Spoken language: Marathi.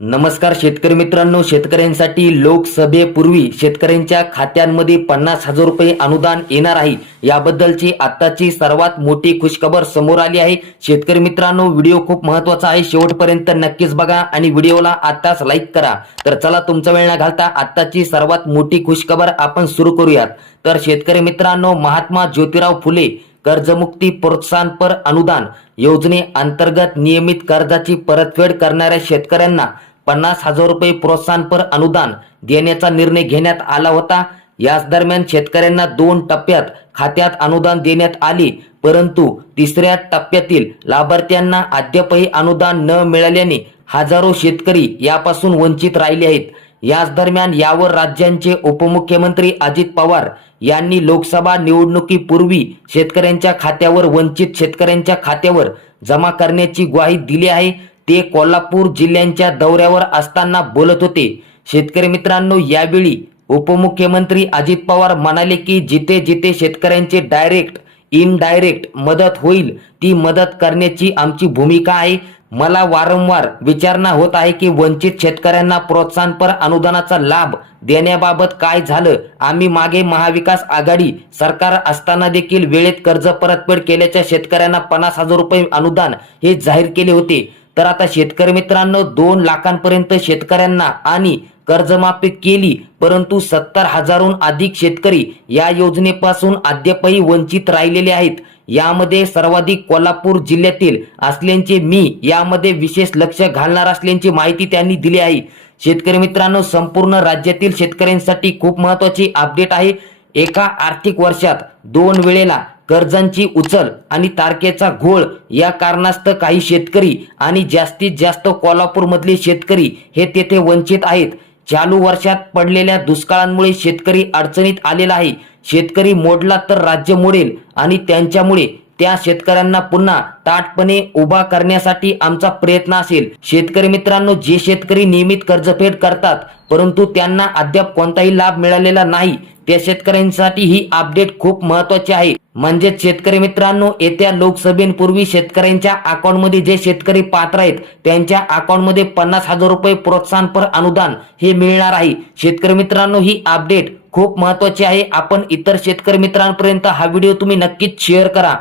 नमस्कार शेतकरी मित्रांनो शेतकऱ्यांसाठी लोकसभेपूर्वी शेतकऱ्यांच्या खात्यांमध्ये पन्नास हजार रुपये अनुदान येणार आहे. याबद्दलची आत्ताची सर्वात मोठी खुशखबर समोर आली आहे. शेतकरी मित्रांनो व्हिडिओ खूप महत्त्वाचा आहे. शेवटपर्यंत नक्कीच बघा आणि व्हिडिओला आत्ताच लाईक करा. तर चला तुमचा वेळ न घालता आत्ताची सर्वात मोठी खुशखबर आपण सुरू करूयात. तर शेतकरी मित्रांनो महात्मा ज्योतिराव फुले कर्जमुक्ती प्रोत्साहनपर अनुदान योजने अंतर्गत नियमित कर्जाची परतफेड करणाऱ्या शेतकऱ्यांना पन्नास हजार रुपये प्रोत्साहनपर अनुदान देण्याचा निर्णय घेण्यात आला होता. याच दरम्यान शेतकऱ्यांना दोन टप्प्यात खात्यात अनुदान देण्यात आले. परंतु तिसऱ्या टप्प्यातील लाभार्थ्यांना अद्यापही अनुदान न मिळाल्याने हजारो शेतकरी यापासून वंचित राहिले आहेत. याच दरम्यान यावर राज्यांचे उपमुख्यमंत्री अजित पवार यांनी लोकसभा निवडणुकीपूर्वी शेतकऱ्यांच्या खात्यावर वंचित शेतकऱ्यांच्या खात्यावर जमा करण्याची ग्वाही दिली आहे. ते कोल्हापूर जिल्ह्यांच्या दौऱ्यावर असताना बोलत होते. शेतकरी मित्रांनो यावेळी उपमुख्यमंत्री अजित पवार म्हणाले की जिथे जिथे शेतकऱ्यांचे डायरेक्ट इनडायरेक्ट मदत होईल ती मदत करण्याची आमची भूमिका आहे. मला वारंवार विचारणा होत आहे की वंचित शेतकऱ्यांना प्रोत्साहनपर अनुदानाचा लाभ देण्याबाबत काय झालं? आम्ही मागे महाविकास आघाडी सरकार असताना देखील वेळेत कर्ज परतफेड केल्याच्या शेतकऱ्यांना पन्नास हजार रुपये अनुदान हे जाहीर केले होते. तर आता शेतकरी मित्रांनो दोन लाखांपर्यंत शेतकऱ्यांना आणि कर्जमाफी केली परंतु सत्तर हजारहून अधिक शेतकरी या योजनेपासून अद्यापही वंचित राहिलेले आहेत. यामध्ये सर्वाधिक कोल्हापूर जिल्ह्यातील असल्याचे मी यामध्ये विशेष लक्ष घालणार असल्याची माहिती त्यांनी दिली आहे. शेतकरी मित्रांनो संपूर्ण राज्यातील शेतकऱ्यांसाठी खूप महत्वाची अपडेट आहे. एका आर्थिक वर्षात दोन वेळेला कर्जांची उचल आणि तारखेचा घोळ या कारणास्तव काही शेतकरी आणि जास्तीत जास्त कोल्हापूरमधले शेतकरी हे तेथे वंचित आहेत. चालू वर्षात पडलेल्या दुष्काळांमुळे शेतकरी अडचणीत आलेला आहे. शेतकरी मोडला तर राज्य मोडेल आणि त्यांच्यामुळे त्या शेतकऱ्यांना पुन्हा ताटपणे उभा करण्यासाठी आमचा प्रयत्न असेल. शेतकरी मित्रांनो जे शेतकरी नियमित कर्जफेड करतात परंतु त्यांना अद्याप कोणताही लाभ मिळालेला नाही. त्या शेतकऱ्यांसाठी ही अपडेट खूप महत्वाची आहे. म्हणजेच शेतकरी मित्रांनो येत्या लोकसभेपूर्वी शेतकऱ्यांच्या अकाउंटमध्ये जे शेतकरी पात्र आहेत त्यांच्या अकाउंटमध्ये पन्नास हजार रुपये प्रोत्साहनपर अनुदान हे मिळणार आहे. शेतकरी मित्रांनो ही अपडेट खूप महत्वाची आहे. आपण इतर शेतकरी मित्रांपर्यंत हा व्हिडिओ तुम्ही नक्कीच शेअर करा.